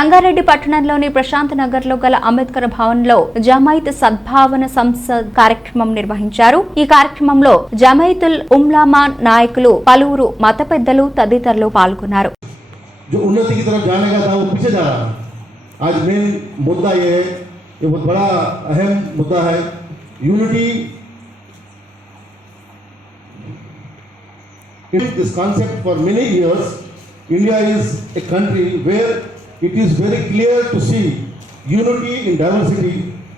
సంగారెడ్డి పట్టణంలోని ప్రశాంత్ నగర్లో గల అంబేద్కర్ భవన్లో జమైత్ సద్భావన సంసద్ కార్యక్రమం నిర్వహించారు। ఈ కార్యక్రమంలో జమైతుల్ ఉమ్లామా నాయకులు, పలువురు మత పెద్దలు తదితరులు పాల్గొన్నారు। जो उन्नति की तरफ जाने का था वो पीछे जा रहा है। आज मेन मुद्दा ये है, ये बहुत बड़ा अहम मुद्दा है, unity. This concept for many years, India is a country where it is very clear to see unity in diversity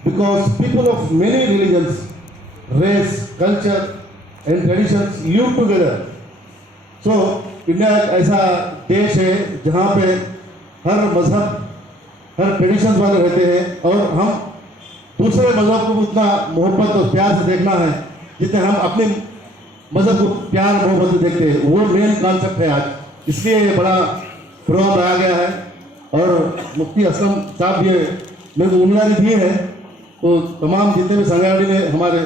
because people of many religions, race, culture and traditions live together. So India एक ऐसा देश है जहाँ पे हर मजहब, हर traditions वाले रहते हैं और हम दूसरे मजहब को उतना मोहब्बत और प्यार से देखना है जितने हम अपने मजहब को प्यार मोहब्बत से देखते हैं। वो मेन कॉन्सेप्ट है आज, इसलिए ये बड़ा प्रोग्राम लाया गया है। और मुफ्ती असलम साहब ये मेरे को उम्मीद दिए हैं, तो तमाम जितने भी संगारेड्डी में हमारे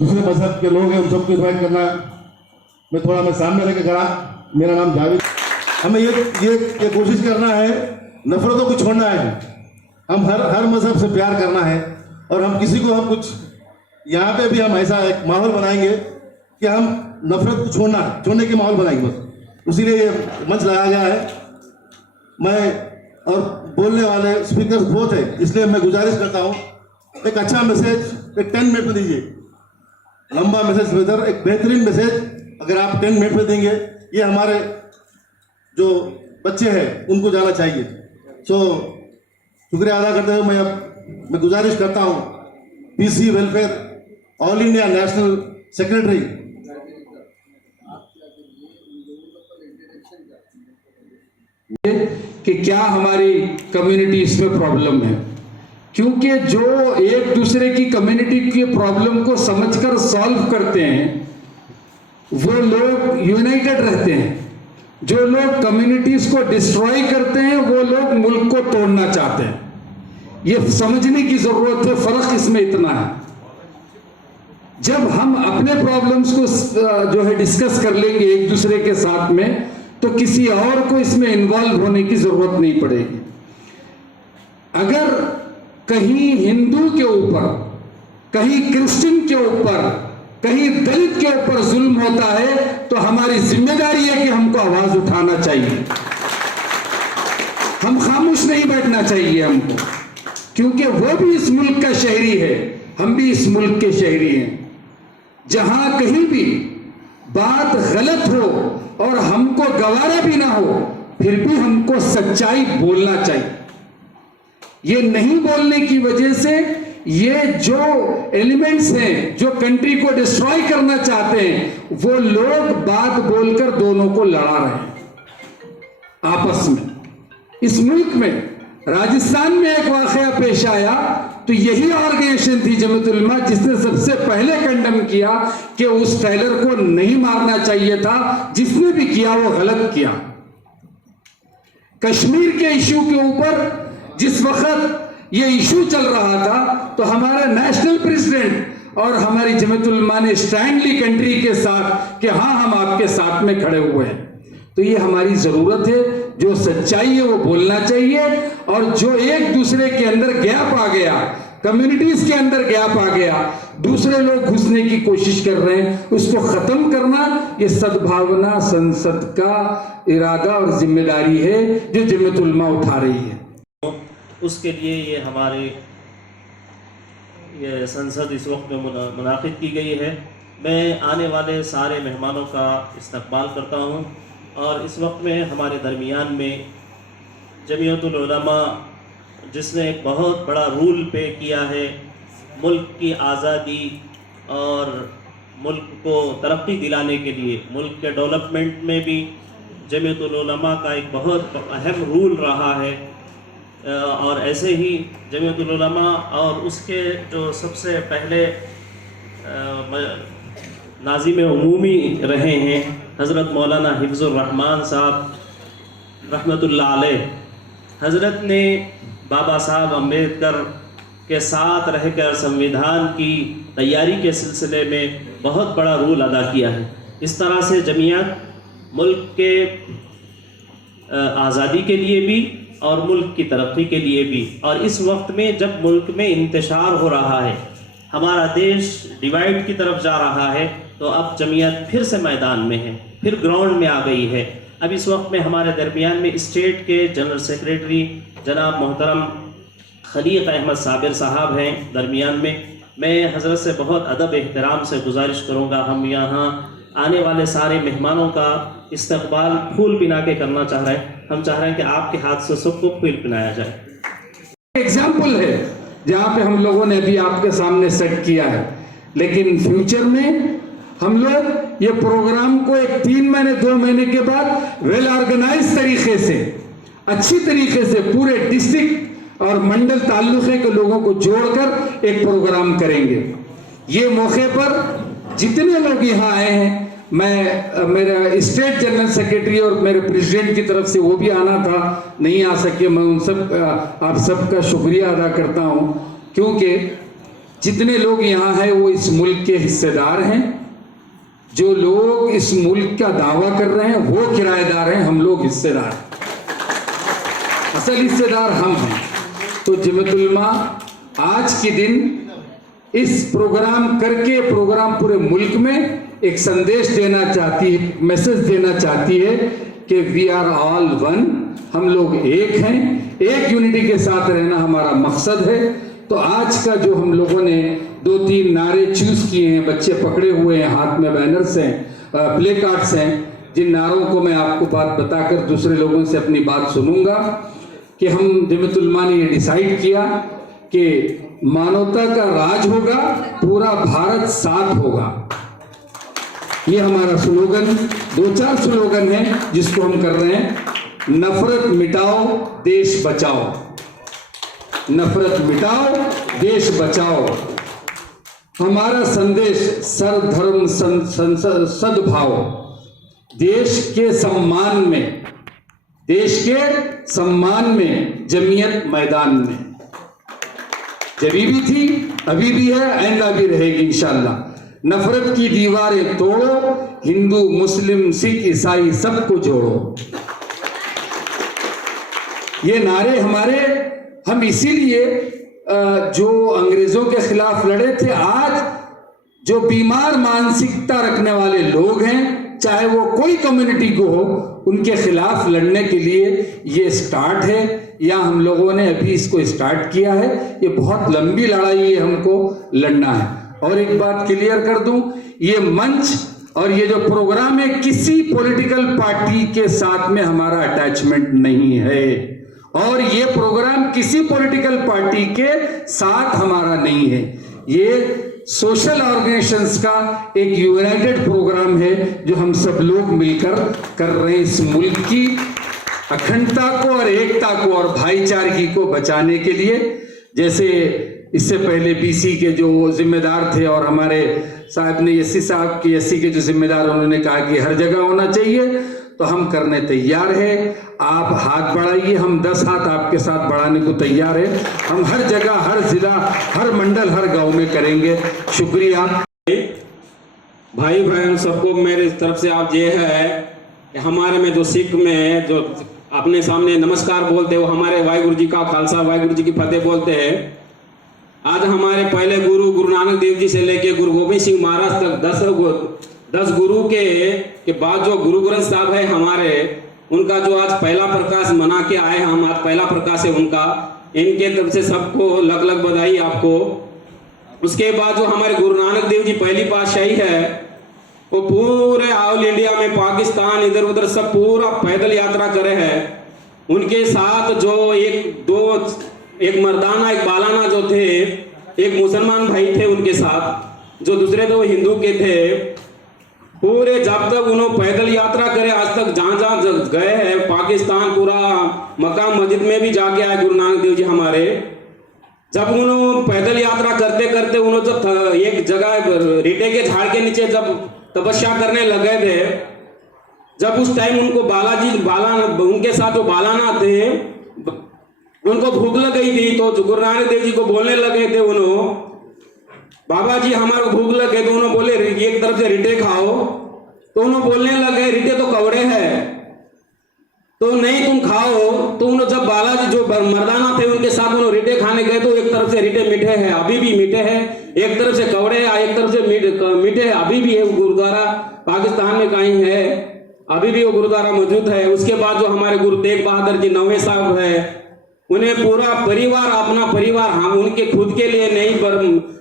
दूसरे मजहब के लोग हैं उन सबको इन्वाइट करना है। मैं सामने लेके करा। मेरा नाम जावेद। हमें ये कोशिश करना है, नफरतों को छोड़ना है। हम हर मजहब से प्यार करना है और हम किसी को हम कुछ यहाँ पे भी हम ऐसा एक माहौल बनाएंगे कि हम नफरत को छोड़ने के माहौल बनाएंगे। बस इसीलिए ये मंच लगाया गया है। मैं और बोलने वाले स्पीकर्स बहुत है, इसलिए मैं गुजारिश करता हूँ एक अच्छा मैसेज एक 10 मिनट में दीजिए। लंबा मैसेज बेहतर, एक बेहतरीन मैसेज अगर आप 10 मिनट में देंगे, ये हमारे जो बच्चे हैं उनको जाना चाहिए। सो शुक्रिया अदा करते हुए मैं गुजारिश करता हूँ PC welfare all India national secretary कि क्या हमारी कम्युनिटी इसमें प्रॉब्लम है, क्योंकि जो एक दूसरे की कम्युनिटी के प्रॉब्लम को समझकर सॉल्व करते हैं वो लोग यूनाइटेड रहते हैं। जो लोग कम्युनिटीज को डिस्ट्रॉय करते हैं वो लोग मुल्क को तोड़ना चाहते हैं। ये समझने की जरूरत है, फर्क इसमें इतना है। जब हम अपने प्रॉब्लम्स को जो है डिस्कस कर लेंगे एक दूसरे के साथ में, तो किसी और को इसमें इन्वॉल्व होने की जरूरत नहीं पड़ेगी। अगर कहीं हिंदू के ऊपर, कहीं क्रिश्चियन के ऊपर, कहीं दलित के ऊपर जुल्म होता है तो हमारी जिम्मेदारी है कि हमको आवाज उठाना चाहिए। हम खामोश नहीं बैठना चाहिए हमको, क्योंकि वो भी इस मुल्क का शहरी है, हम भी इस मुल्क के शहरी हैं। जहां कहीं भी बात गलत हो और हमको गवारा भी ना हो, फिर भी हमको सच्चाई बोलना चाहिए। ये नहीं बोलने की वजह से ये जो एलिमेंट्स हैं जो कंट्री को डिस्ट्रॉय करना चाहते हैं, वो लोग बात बोलकर दोनों को लड़ा रहे हैं आपस में। इस मुल्क में राजस्थान में एक वाकया पेश आया तो यही ऑर्गेनाइजेशन थी जमीयत उलमा जिसने सबसे पहले कंडेम किया कि उस टेलर को नहीं मारना चाहिए था, जिसने भी किया वो गलत किया। कश्मीर के इशू के ऊपर जिस वक्त ये इशू चल रहा था तो हमारा नेशनल प्रेसिडेंट और हमारी जमीयत उलमा ने स्टैंड ली कंट्री के साथ कि हाँ हम आपके साथ में खड़े हुए हैं। तो ये हमारी जरूरत है, जो सच्चाई है वो बोलना चाहिए। और जो एक दूसरे के अंदर गैप आ गया, कम्युनिटीज के अंदर गैप आ गया, दूसरे लोग घुसने की कोशिश कर रहे हैं, उसको खत्म करना ये सद्भावना संसद का इरादा और जिम्मेदारी है जो जमीयत उलमा उठा रही है। उसके लिए ये हमारे ये संसद इस वक्त में मुनाकिद की गई है। मैं आने वाले सारे मेहमानों का इस्तकबाल करता हूँ और इस वक्त में हमारे दरमियान में जमीयतुल उलमा जिसने एक बहुत बड़ा रूल पे किया है मुल्क की आज़ादी और मुल्क को तरक्की दिलाने के लिए, मुल्क के डेवलपमेंट में भी जमीयतुल उलमा का एक बहुत अहम रूल रहा है। और ऐसे ही जमीयतुल उलमा और उसके जो सबसे पहले नाज़िम उमूमी रहे हैं हज़रत मौलाना हिफ्ज़ुर रहमान साहब रहमतुल्लाह अलैह, हज़रत ने बाबा साहब अम्बेडकर के साथ रहकर संविधान की तैयारी के सिलसिले में बहुत बड़ा रोल अदा किया है। इस तरह से जमीयत मुल्क के आज़ादी के लिए भी और मुल्क की तरक्की के लिए भी। और इस वक्त में जब मुल्क में इंतशार हो रहा है, हमारा देश डिवाइड की तरफ जा रहा है, तो अब जमीयत फिर से मैदान में है, फिर ग्राउंड में आ गई है। अब इस वक्त में हमारे दरमियान में स्टेट के जनरल सेक्रेटरी जनाब मोहतरम खलीक अहमद साबिर साहब हैं दरमियान में। मैं हज़रत से बहुत अदब एहतराम से गुजारिश करूँगा, हम यहाँ आने वाले सारे मेहमानों का इस्तकबाल फूल पिना के करना चाह रहे हैं। हम चाह रहे हैं कि आपके हाथ से सबको फूल पिनाया जाए। एग्जाम्पल है जहाँ पे हम लोगों ने अभी आपके सामने सेट किया है, लेकिन फ्यूचर में हम लोग ये प्रोग्राम को एक 3 महीने 2 महीने के बाद वेल ऑर्गेनाइज तरीके से, अच्छी तरीके से पूरे डिस्ट्रिक्ट और मंडल ताल्लुके के लोगों को जोड़कर एक प्रोग्राम करेंगे। ये मौके पर जितने लोग यहाँ आए हैं, मैं मेरा स्टेट जनरल सेक्रेटरी और मेरे प्रेसिडेंट की तरफ से वो भी आना था, नहीं आ सके। मैं उन सब आप सबका शुक्रिया अदा करता हूँ, क्योंकि जितने लोग यहाँ हैं वो इस मुल्क के हिस्सेदार हैं। जो लोग इस मुल्क का दावा कर रहे हैं वो किराएदार हैं, हम लोग हिस्सेदार हैं, असल हिस्सेदार हम हैं। तो जमीयतुल उलमा आज के दिन इस प्रोग्राम करके प्रोग्राम पूरे मुल्क में एक संदेश देना चाहती है, मैसेज देना चाहती है कि वी आर ऑल वन, हम लोग एक हैं, एक यूनिटी के साथ रहना हमारा मकसद है। तो आज का जो हम लोगों ने 2-3 नारे चूज किए हैं, बच्चे पकड़े हुए हैं, हाथ में बैनर्स हैं, प्ले कार्ड्स हैं, जिन नारों को मैं आपको बात बताकर दूसरे लोगों से अपनी बात सुनूंगा कि हम जमीयतुल उलमा ने ये डिसाइड किया कि मानवता का राज होगा, पूरा भारत साथ होगा। ये हमारा स्लोगन, 2-4 स्लोगन है जिसको हम कर रहे हैं। नफरत मिटाओ, देश बचाओ। नफरत मिटाओ, देश बचाओ। हमारा संदेश सर्वधर्म सद्भाव, देश के सम्मान में, देश के सम्मान में, जमीयत मैदान में। जभी भी थी, अभी भी है, आइंदा भी रहेगी इंशाअल्लाह। नफरत की दीवारें तोड़ो, हिंदू मुस्लिम सिख ईसाई सबको जोड़ो। ये नारे हमारे, हम इसीलिए जो अंग्रेजों के खिलाफ लड़े थे, आज जो बीमार मानसिकता रखने वाले लोग हैं, चाहे वो कोई कम्युनिटी को हो, उनके खिलाफ लड़ने के लिए ये स्टार्ट है, या हम लोगों ने अभी इसको स्टार्ट किया है। ये बहुत लंबी लड़ाई है, हमको लड़ना है। और एक बात क्लियर कर दूं, ये मंच और ये जो प्रोग्राम है, किसी पॉलिटिकल पार्टी के साथ में हमारा अटैचमेंट नहीं है, और ये प्रोग्राम किसी पॉलिटिकल पार्टी के साथ हमारा नहीं है। ये सोशल ऑर्गेनाइजेशंस का एक यूनाइटेड प्रोग्राम है जो हम सब लोग मिलकर कर रहे हैं, इस मुल्क की अखंडता को और एकता को और भाईचारगी को बचाने के लिए। जैसे इससे पहले बीसी के जो जिम्मेदार थे और हमारे साहब ने एससी साहब की, एससी के जो जिम्मेदार, उन्होंने कहा कि हर जगह होना चाहिए, तो हम करने तैयार है। आप हाथ बढ़ाइए, हम 10 हाथ आपके साथ बढ़ाने को तैयार है। हम हर जगह, हर जिला, हर मंडल, हर गांव में करेंगे। शुक्रिया। भाई बहन सबको मेरे तरफ से आप ये है कि हमारे में जो सिख में जो अपने सामने नमस्कार बोलते हैं, वो हमारे वाहिगुरु जी का खालसा, वाहिगुरु जी की फतेह बोलते हैं। आज हमारे पहले गुरु नानक देव जी से लेके गुरु गोविंद सिंह महाराज तक 10 गुरु के बाद जो गुरु ग्रंथ साहब है हमारे, उनका जो आज पहला प्रकाश मना के आए, हम आज पहला प्रकाश है उनका, इनके तरफ से सबको लग लग बधाई आपको। उसके बाद जो हमारे गुरु नानक देव जी पहली पातशाही है, वो पूरे ऑल इंडिया में, पाकिस्तान इधर उधर सब पूरा पैदल यात्रा करे हैं। उनके साथ जो एक मर्दाना एक बालाना जो थे, एक मुसलमान भाई थे उनके साथ, जो दूसरे 2 हिंदू के थे। पूरे जब तक उन्होंने पैदल यात्रा करे, आज तक जहां जहां गए हैं, पाकिस्तान पूरा मक्का मस्जिद में भी जाके आए गुरु नानक देव जी हमारे। जब उन्होंने पैदल यात्रा करते करते उन्होंने जब एक जगह रीटे के झाड़ के नीचे जब तपस्या करने लगे थे, जब उस टाइम उनको उनके साथ जो बालाना थे, उनको भूख लग गई थी, तो गुरु नानक देव जी को बोलने लगे थे उन्होंने, बाबा जी हमारे भूख लगे, तो उन्होंने बोले एक तरफ से रिटे खाओ, तो उन्होंने बोलने लगे रिटे तो कवड़े हैं, तो नहीं तुम खाओ। तो उन्होंने जब बालाजी जो मर्दाना थे उनके साथ उन्होंने रीटे खाने गए, तो एक तरफ से रीटे मीठे हैं, अभी भी मीठे हैं, एक तरफ से कवड़े, एक तरफ से मीठे हैं, अभी भी है। वो गुरुद्वारा पाकिस्तान में कहीं है, अभी भी वो गुरुद्वारा मौजूद है। उसके बाद जो हमारे गुरु तेग बहादुर जी नवे साहब है, उन्हें पूरा परिवार, अपना परिवार, हम उनके खुद के लिए नहीं पर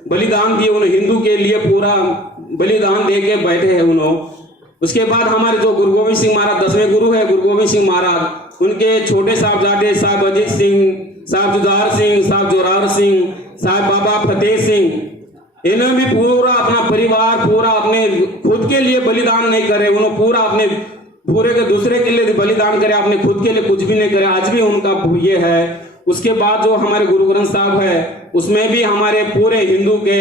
बलिदान दिए, उन्हें हिंदू के लिए पूरा बलिदान दे के बैठे हैं उन्होंने। उसके बाद हमारे जो गुरु गोविंद सिंह महाराज 10वें गुरु है, गुरु गोविंद सिंह महाराज, उनके छोटे साहबजादे साहब अजीत सिंह, साहब जुदार सिंह, साहब जोरावर सिंह, साहब बाबा फतेह सिंह, इन्होंने भी पूरा अपना परिवार, पूरा अपने खुद के लिए बलिदान नहीं करे, उन्होंने पूरा अपने पूरे के दूसरे के लिए बलिदान करे, अपने खुद के लिए कुछ भी नहीं करे। आज भी उनका ये है। उसके बाद जो हमारे गुरु ग्रंथ साहब है, उसमें भी हमारे पूरे हिंदू के,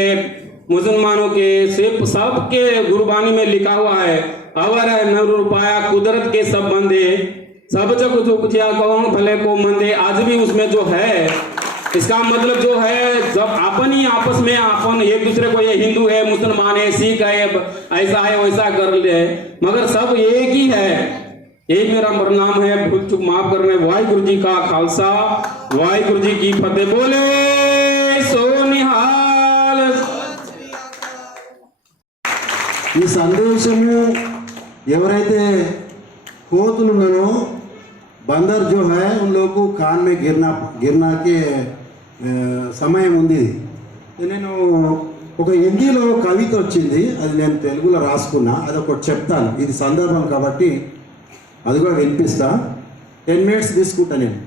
मुसलमानों के, सिर्फ सबके गुरबानी में लिखा हुआ है, अवर है नर रूपाया कुदरत के सब बंदे, सब जग जो कुछ कौन भले को मंदे। आज भी उसमें जो है, इसका मतलब जो है, जब अपन ही आपस में अपन एक दूसरे को, ये हिंदू है, मुसलमान है, सिख है, ऐसा है वैसा कर ले, मगर सब एक ही है। यही मेरा नाम है, भूल चूक माफ करने। वाहिगुरु जी का खालसा, वाहिगुरु जी की फतेह। बोले सो निहाल। ఈ సందేశము ఎవరైతే కోతులు ఉన్నారో बंदर जो है उन लोगों को कान में गिरना के సమయం ఉంది। నేను ఒక హిందీలో కవిత వచ్చింది, అది నేను తెలుగులో రాసుకున్నా, అది ఒకటి చెప్తాను, ఇది సందర్భం కాబట్టి అది కూడా వినిపిస్తా। 10 minutes తీసుకుంటా నేను।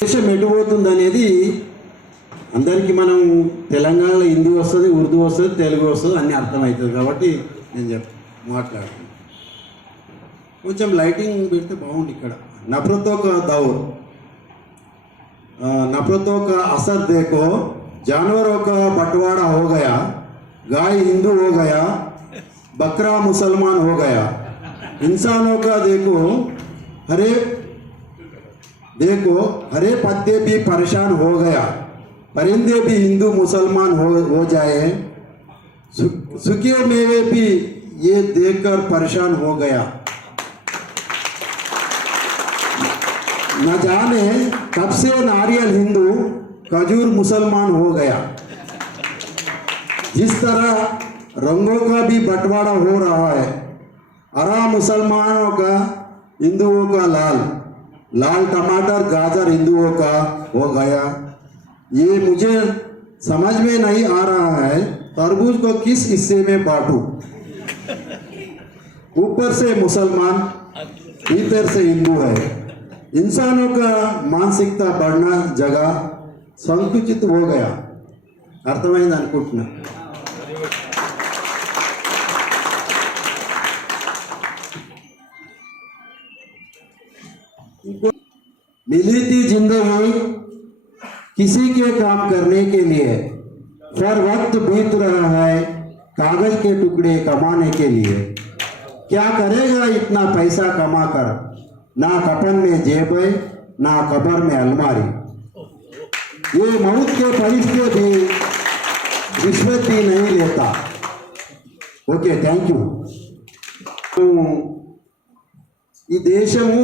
దేశం ఎటుపోతుంది అనేది అందరికీ, మనం తెలంగాణలో హిందీ వస్తుంది, ఉర్దూ వస్తుంది, తెలుగు వస్తుంది, అన్నీ అర్థమవుతుంది కాబట్టి నేను మాట్లాడుతున్నాను। కొంచెం లైటింగ్ పెడితే బాగుంది ఇక్కడ। नफरतों का दौर, नफरतों का असर देखो, जानवरों का बंटवारा हो गया, गाय हिंदू हो गया, बकरा मुसलमान हो गया, इंसानों का देखो हरे पत्ते भी परेशान हो गया, परिंदे भी हिंदू मुसलमान हो जाए, सूखे मेवे भी ये देखकर परेशान हो गया। न जाने कब से नारियल हिंदू, खजूर मुसलमान हो गया। जिस तरह रंगों का भी बंटवारा हो रहा है, हरा मुसलमानों का, हिंदुओं का लाल, लाल टमाटर गाजर हिंदुओं का हो गया। ये मुझे समझ में नहीं आ रहा है, तरबूज को किस हिस्से में बांटूं? ऊपर से मुसलमान, भीतर से हिंदू है। इंसानों का मानसिकता बढ़ना जगह संकुचित हो गया। अर्थమైంది అనుకుంటున్నా। मिली थी जिंदगी किसी के काम करने के लिए, पर वक्त बीत रहा है कागज के टुकड़े कमाने के लिए। क्या करेगा इतना पैसा कमाकर, ना कफन में जेब है, ना कब्र में अलमारी। ये मौत के फरिश्ते भी रिश्वत भी नहीं लेता। Okay, thank you. ఈ దేశము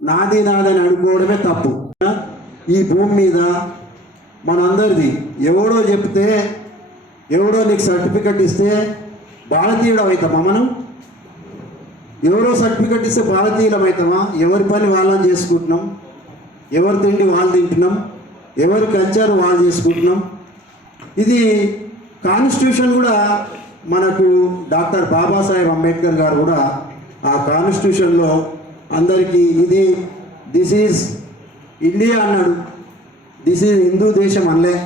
నాది నాదని అనుకోవడమే తప్పు। ఈ భూమి మీద మనందరిది, ఎవడో చెప్తే, ఎవడో నీకు సర్టిఫికెట్ ఇస్తే భారతీయుడు అవుతామా మనం? ఎవరో సర్టిఫికెట్ ఇస్తే భారతీయులం అవుతామా? ఎవరి పని వాళ్ళని చేసుకుంటున్నాం, ఎవరి తిండి వాళ్ళు తింటున్నాం, ఎవరి కల్చర్ వాళ్ళు చేసుకుంటున్నాం। ఇది కాన్స్టిట్యూషన్ కూడా మనకు డాక్టర్ బాబాసాహెబ్ అంబేద్కర్ గారు కూడా ఆ కాన్స్టిట్యూషన్లో అందరికీ ఇది దిస్ ఈజ్ ఇండియా అన్నాడు, దిస్ ఈజ్ హిందూ దేశం అనలే,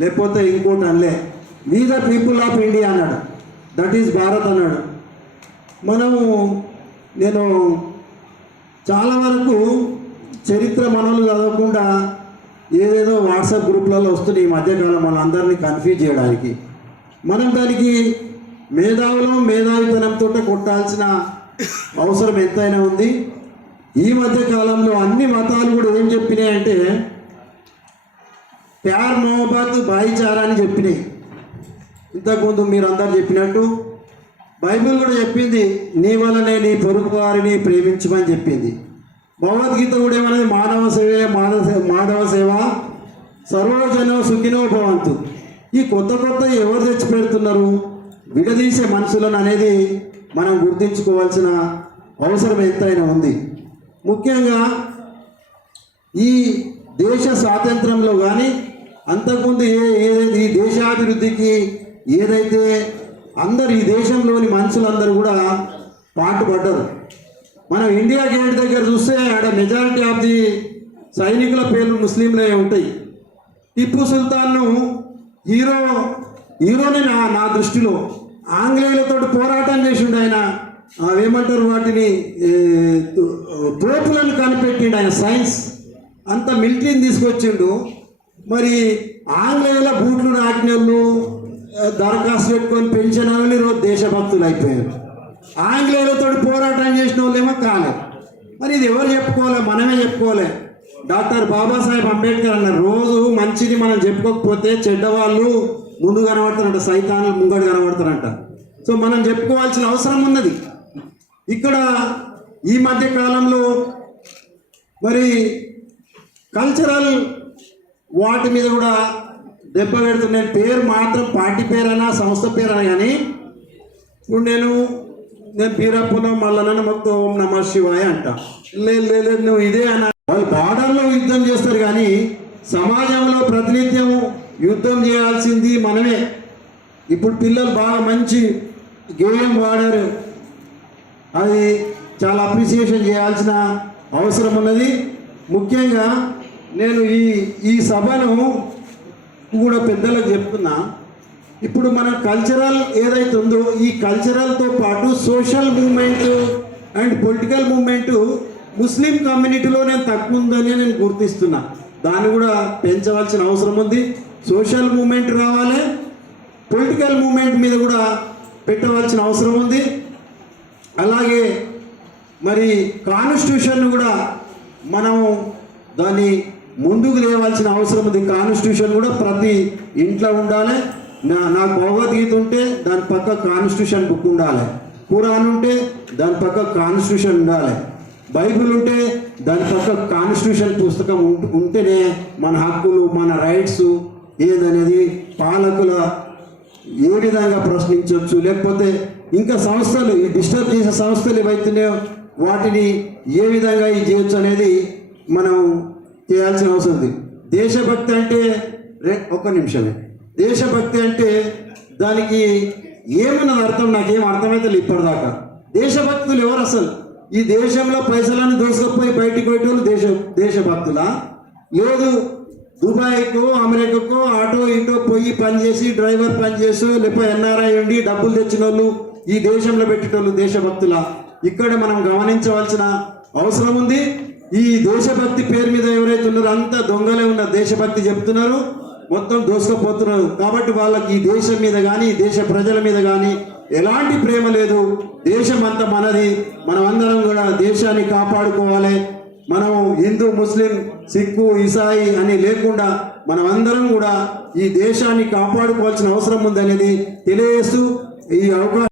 లేకపోతే ఇంకోటి అనలే, we the people of India అన్నాడు, దట్ ఈజ్ భారత్ అన్నాడు। నేను చాలా వరకు చరిత్ర మనలు చదవకుండా ఏదేదో వాట్సాప్ గ్రూప్లలో వస్తుంది ఈ మధ్యకాలం మనందరినీ కన్ఫ్యూజ్ చేయడానికి। మనం దానికి మేధావితనంతో కొట్టాల్సిన అవసరం ఎంతైనా ఉంది। ఈ మధ్యకాలంలో అన్ని మతాలు కూడా ఏం చెప్పినాయంటే ప్యార్ మొహబ్బత్ భాయిచారా అని చెప్పినాయి। ఇంతకుముందు మీరు అందరు చెప్పినట్టు బైబిల్ కూడా చెప్పింది నీ వలనే నీ పొరుగు వారిని ప్రేమించమని చెప్పింది. భగవద్గీత కూడా ఏమన్నది మానవ సేవ సర్వజనో సుఖినో భవంతు. ఈ కొత్త ఎవరు తెచ్చి పెడుతున్నారు విడదీసే మనుషులను అనేది మనం గుర్తించుకోవాల్సిన అవసరం ఎంతైనా ఉంది. ముఖ్యంగా ఈ దేశ స్వాతంత్రంలో కానీ అంతకుముందు ఏదైతే ఈ దేశాభివృద్ధికి ఏదైతే అందరు ఈ దేశంలోని మనుషులందరూ కూడా పాటుపడ్డారు. మనం ఇండియా గేట్ దగ్గర చూస్తే ఆడ మెజారిటీ ఆఫ్ ది సైనికుల పేర్లు ముస్లింలే ఉంటాయి. టిప్పు సుల్తాన్ను హీరోని నా దృష్టిలో ఆంగ్లేయులతో పోరాటం చేసిండు ఆయన. ఏమంటారు వాటిని తోపులను కనిపెట్టిండు ఆయన. సైన్స్ అంత మిలిటరీని తీసుకొచ్చిండు. మరి ఆంగ్లేయుల బూట్లు నాటినోళ్ళు దరఖాస్తు పెట్టుకొని పెన్షన్ వాళ్ళు ఈరోజు దేశభక్తులు అయిపోయారు. ఆంగ్లేయులతో పోరాటం చేసిన వాళ్ళేమో కాలేదు. మరి ఇది ఎవరు చెప్పుకోవాలి? మనమే చెప్పుకోవాలి. డాక్టర్ బాబాసాహెబ్ అంబేద్కర్ అన్నారు, రోజు మంచిది మనం చెప్పుకోకపోతే చెడ్డవాళ్ళు ముందు కనబడతారంట, సైతాన్లు ముంగడు కనబడతారంట. సో మనం చెప్పుకోవాల్సిన అవసరం ఉన్నది. ఇక్కడ ఈ మధ్య కాలంలో మరి కల్చరల్ వాటి మీద కూడా దెబ్బ పెడుతున్నాను. పేరు మాత్రం పార్టీ పేరైనా సంస్థ పేరైనా కానీ ఇప్పుడు నేను బీరాపురం మల్లన్న మొత్తం ఓం నమ శివాయ అంట. లేదు నువ్వు ఇదే అన్న. వాళ్ళు బార్డర్లో యుద్ధం చేస్తారు కానీ సమాజంలో ప్రతినిత్యం యుద్ధం చేయాల్సింది మనమే. ఇప్పుడు పిల్లలు బాగా మంచి గేయం వాడారు, అది చాలా అప్రిసియేషన్ చేయాల్సిన అవసరం ఉన్నది. ముఖ్యంగా నేను ఈ సభను కూడా పెద్దలకు చెప్తున్నా. ఇప్పుడు మన కల్చరల్ ఏదైతే ఉందో ఈ కల్చరల్తో పాటు social movement and political movement Muslim కమ్యూనిటీలో నేను తక్కువ ఉందని నేను గుర్తిస్తున్నా. దాన్ని కూడా పెంచవలసిన అవసరం ఉంది. సోషల్ మూమెంట్ రావాలి, పొలిటికల్ మూమెంట్ మీద కూడా పెట్టవలసిన అవసరం ఉంది. అలాగే మరి కాన్స్టిట్యూషన్ కూడా మనం దాన్ని ముందుకు లేవాల్సిన అవసరం ఉంది. కాన్స్టిట్యూషన్ కూడా ప్రతి ఇంట్లో ఉండాలి. నాకు భగవద్గీత ఉంటే దాని పక్క కాన్స్టిట్యూషన్ బుక్ ఉండాలి. ఖురాన్ ఉంటే దాని పక్క కాన్స్టిట్యూషన్ ఉండాలి. బైబిల్ ఉంటే దాని పక్క కాన్స్టిట్యూషన్ పుస్తకం ఉంటేనే మన హక్కులు మన రైట్స్ ఏదనేది పాలకుల ఏ విధంగా ప్రశ్నించవచ్చు, లేకపోతే ఇంకా సంస్థలు ఈ డిస్టర్బ్ చేసే సంస్థలు ఏవైతున్నాయో వాటిని ఏ విధంగా చేయొచ్చు అనేది మనం చేయాల్సిన అవసరం ఉంది. దేశభక్తి అంటే ఒక్క నిమిషమే. దేశభక్తి అంటే దానికి ఏమన్నది అర్థం నాకేం అర్థమైతే ఇప్పటిదాకా. దేశభక్తులు ఎవరు అసలు? ఈ దేశంలో పైసలను దోసుకపోయి బయటికి పోయేటోళ్ళు దేశభక్తులా? లేదు దుబాయ్కో అమెరికాకో ఆటో ఇటో పోయి పనిచేసి డ్రైవర్ పనిచేసి లేకపోతే ఎన్ఆర్ఐ ఉండి డబ్బులు తెచ్చిన వాళ్ళు ఈ దేశంలో పెట్టేటోళ్ళు దేశభక్తులా? ఇక్కడ మనం గమనించవలసిన అవసరం ఉంది. ఈ దేశభక్తి పేరు మీద ఎవరైతే ఉన్నారో అంతా దొంగలే ఉన్నారు. దేశభక్తి చెప్తున్నారు, మొత్తం దోసుకపోతున్నారు. కాబట్టి వాళ్ళకి ఈ దేశం మీద కానీ ఈ దేశ ప్రజల మీద కానీ ఎలాంటి ప్రేమ లేదు. దేశం అంతా మనది. మనం అందరం కూడా దేశాన్ని కాపాడుకోవాలి. మనం హిందూ ముస్లిం సిక్కు ఇసాయి అని లేకుండా మనం అందరం కూడా ఈ దేశాన్ని కాపాడుకోవాల్సిన అవసరం ఉందనేది తెలియజేస్తూ ఈ అవకాశం